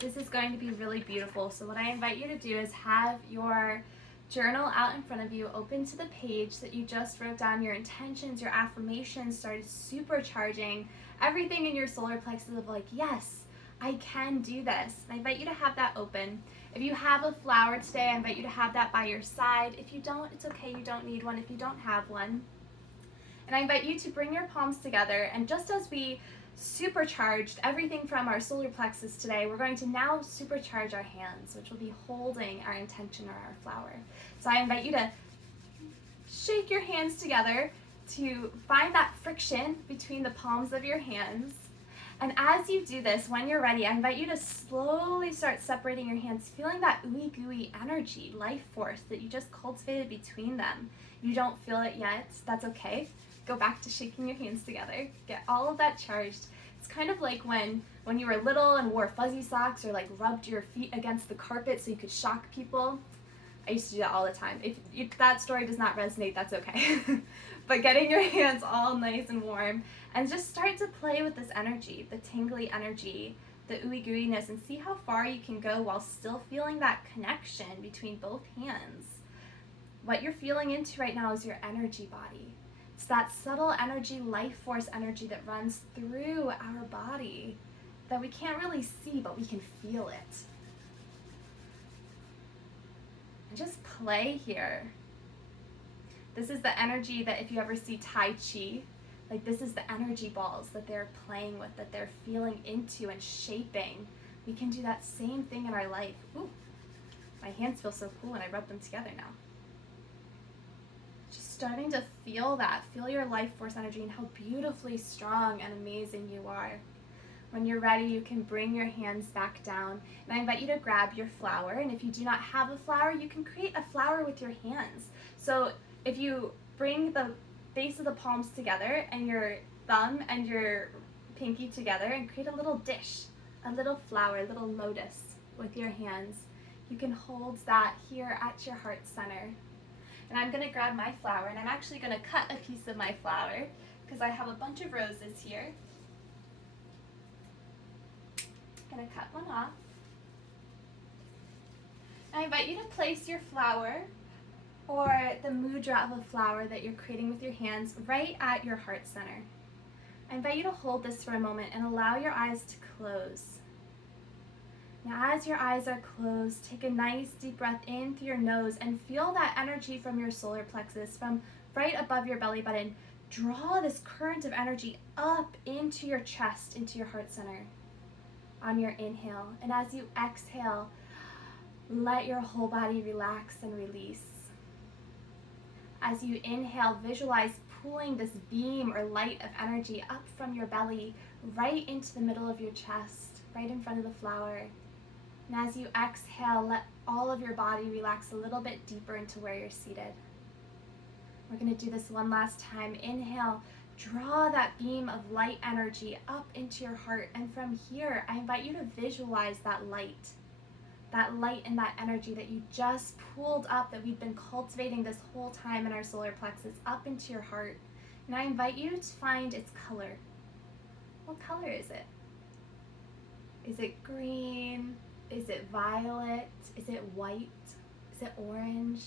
This is going to be really beautiful. So what I invite you to do is have your journal out in front of you, open to the page that you just wrote down your intentions, your affirmations, started supercharging everything in your solar plexus of like, yes, I can do this. And I invite you to have that open. If you have a flower today, I invite you to have that by your side. If you don't, it's okay, you don't need one if you don't have one. And I invite you to bring your palms together, and just as we supercharged everything from our solar plexus today, we're going to now supercharge our hands, which will be holding our intention or our flower. So I invite you to shake your hands together to find that friction between the palms of your hands. And as you do this, when you're ready, I invite you to slowly start separating your hands, feeling that ooey gooey energy, life force that you just cultivated between them. If you don't feel it yet, that's okay. Go back to shaking your hands together. Get all of that charged. It's kind of like when you were little and wore fuzzy socks or like rubbed your feet against the carpet so you could shock people. I used to do that all the time. If that story does not resonate, that's okay. But getting your hands all nice and warm and just start to play with this energy, the tingly energy, the ooey gooiness, and see how far you can go while still feeling that connection between both hands. What you're feeling into right now is your energy body. It's that subtle energy, life force energy that runs through our body that we can't really see, but we can feel it. And just play here. This is the energy that if you ever see Tai Chi, like this is the energy balls that they're playing with, that they're feeling into and shaping. We can do that same thing in our life. Ooh, my hands feel so cool when I rub them together now. Just starting to feel that. Feel your life force energy and how beautifully strong and amazing you are. When you're ready, you can bring your hands back down. And I invite you to grab your flower. And if you do not have a flower, you can create a flower with your hands. So if you bring the base of the palms together and your thumb and your pinky together and create a little dish, a little flower, a little lotus with your hands, you can hold that here at your heart center. And I'm going to grab my flower, and I'm actually going to cut a piece of my flower because I have a bunch of roses here. I'm going to cut one off. I invite you to place your flower or the mudra of a flower that you're creating with your hands right at your heart center. I invite you to hold this for a moment and allow your eyes to close. Now as your eyes are closed, take a nice deep breath in through your nose and feel that energy from your solar plexus, from right above your belly button. Draw this current of energy up into your chest, into your heart center on your inhale. And as you exhale, let your whole body relax and release. As you inhale, visualize pulling this beam or light of energy up from your belly right into the middle of your chest, right in front of the flower. And as you exhale, let all of your body relax a little bit deeper into where you're seated. We're going to do this one last time. Inhale, draw that beam of light energy up into your heart. And from here, I invite you to visualize that light and that energy that you just pulled up, that we've been cultivating this whole time in our solar plexus, up into your heart. And I invite you to find its color. What color is it? Is it green? Is it violet? Is it white? Is it orange?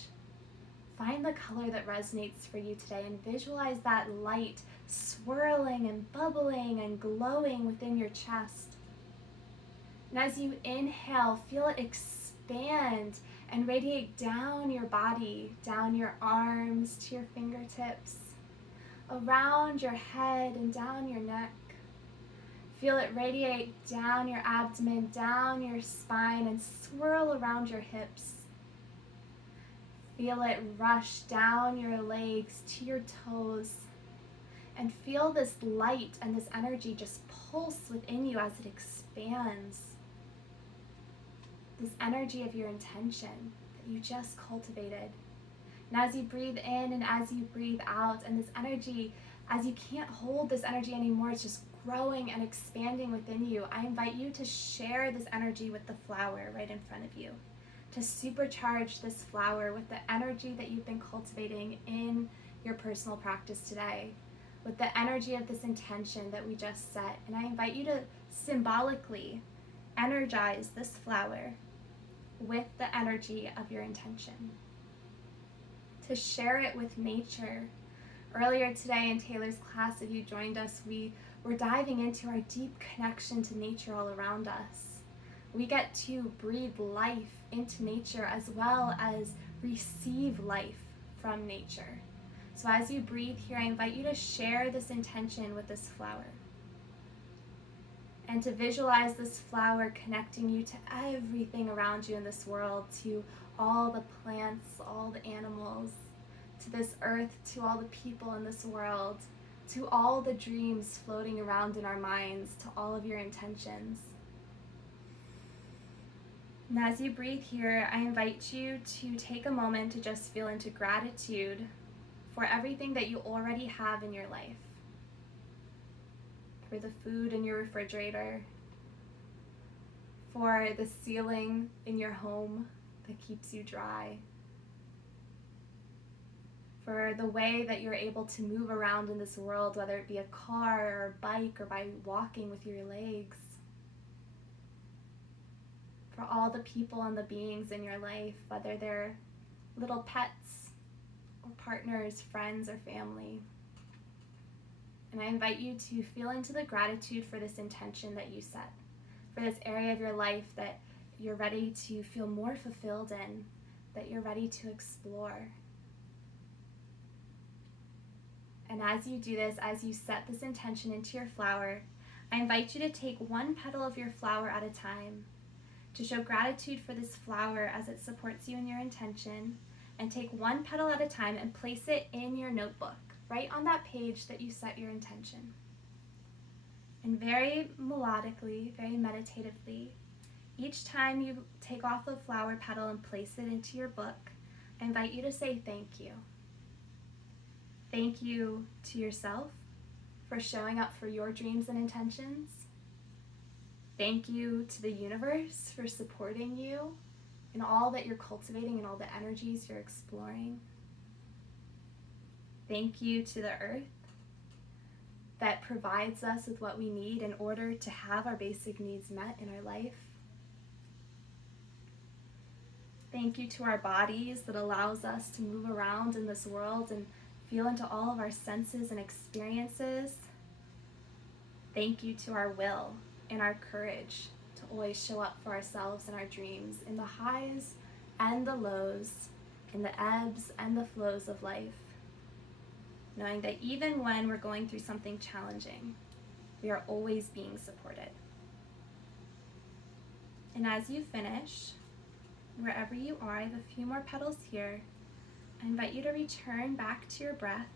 Find the color that resonates for you today and visualize that light swirling and bubbling and glowing within your chest. And as you inhale, feel it expand and radiate down your body, down your arms to your fingertips, around your head and down your neck. Feel it radiate down your abdomen, down your spine, and swirl around your hips. Feel it rush down your legs to your toes. And feel this light and this energy just pulse within you as it expands. This energy of your intention that you just cultivated. And as you breathe in and as you breathe out, and this energy, as you can't hold this energy anymore, it's just growing and expanding within you, I invite you to share this energy with the flower right in front of you, to supercharge this flower with the energy that you've been cultivating in your personal practice today, with the energy of this intention that we just set. And I invite you to symbolically energize this flower with the energy of your intention. To share it with nature. Earlier today in Taylor's class, if you joined us, we were diving into our deep connection to nature all around us. We get to breathe life into nature as well as receive life from nature. So as you breathe here, I invite you to share this intention with this flower. And to visualize this flower connecting you to everything around you in this world, to all the plants, all the animals, to this earth, to all the people in this world, to all the dreams floating around in our minds, to all of your intentions. And as you breathe here, I invite you to take a moment to just feel into gratitude for everything that you already have in your life. For the food in your refrigerator, for the ceiling in your home that keeps you dry, for the way that you're able to move around in this world, whether it be a car or a bike or by walking with your legs, for all the people and the beings in your life, whether they're little pets or partners, friends, or family. And I invite you to feel into the gratitude for this intention that you set, for this area of your life that you're ready to feel more fulfilled in, that you're ready to explore. And as you do this, as you set this intention into your flower, I invite you to take one petal of your flower at a time, to show gratitude for this flower as it supports you in your intention, and take one petal at a time and place it in your notebook, right on that page that you set your intention. And very melodically, very meditatively, each time you take off the flower petal and place it into your book, I invite you to say thank you. Thank you to yourself for showing up for your dreams and intentions. Thank you to the universe for supporting you in all that you're cultivating and all the energies you're exploring. Thank you to the earth that provides us with what we need in order to have our basic needs met in our life. Thank you to our bodies that allows us to move around in this world and feel into all of our senses and experiences. Thank you to our will and our courage to always show up for ourselves and our dreams in the highs and the lows, in the ebbs and the flows of life. Knowing that even when we're going through something challenging, we are always being supported. And as you finish, wherever you are, I have a few more petals here. I invite you to return back to your breath.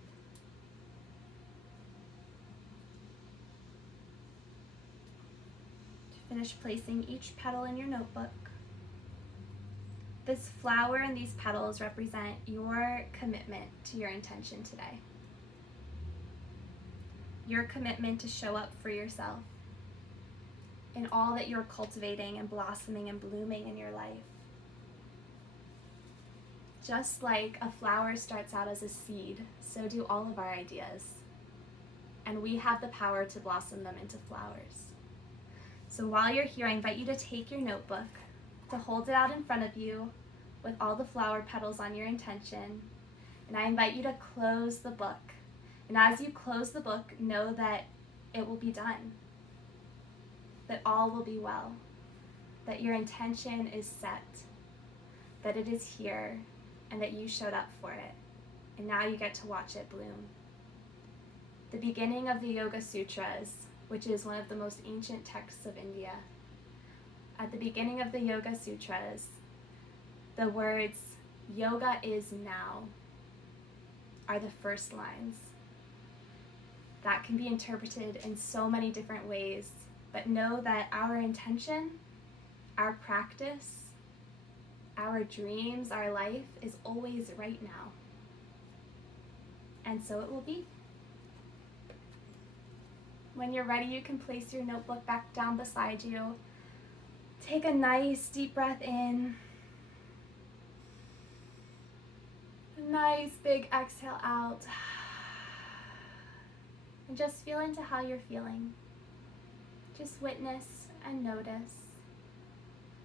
To finish placing each petal in your notebook. This flower and these petals represent your commitment to your intention today. Your commitment to show up for yourself in all that you're cultivating and blossoming and blooming in your life. Just like a flower starts out as a seed, so do all of our ideas. And we have the power to blossom them into flowers. So while you're here, I invite you to take your notebook, to hold it out in front of you with all the flower petals on your intention. And I invite you to close the book. And as you close the book, know that it will be done, that all will be well, that your intention is set, that it is here, and that you showed up for it. And now you get to watch it bloom. The beginning of the Yoga Sutras, which is one of the most ancient texts of India. At the beginning of the Yoga Sutras, the words, "Yoga is now," are the first lines. That can be interpreted in so many different ways, but know that our intention, our practice, our dreams, our life is always right now. And so it will be. When you're ready, you can place your notebook back down beside you. Take a nice deep breath in. A nice big exhale out. And just feel into how you're feeling. Just witness and notice.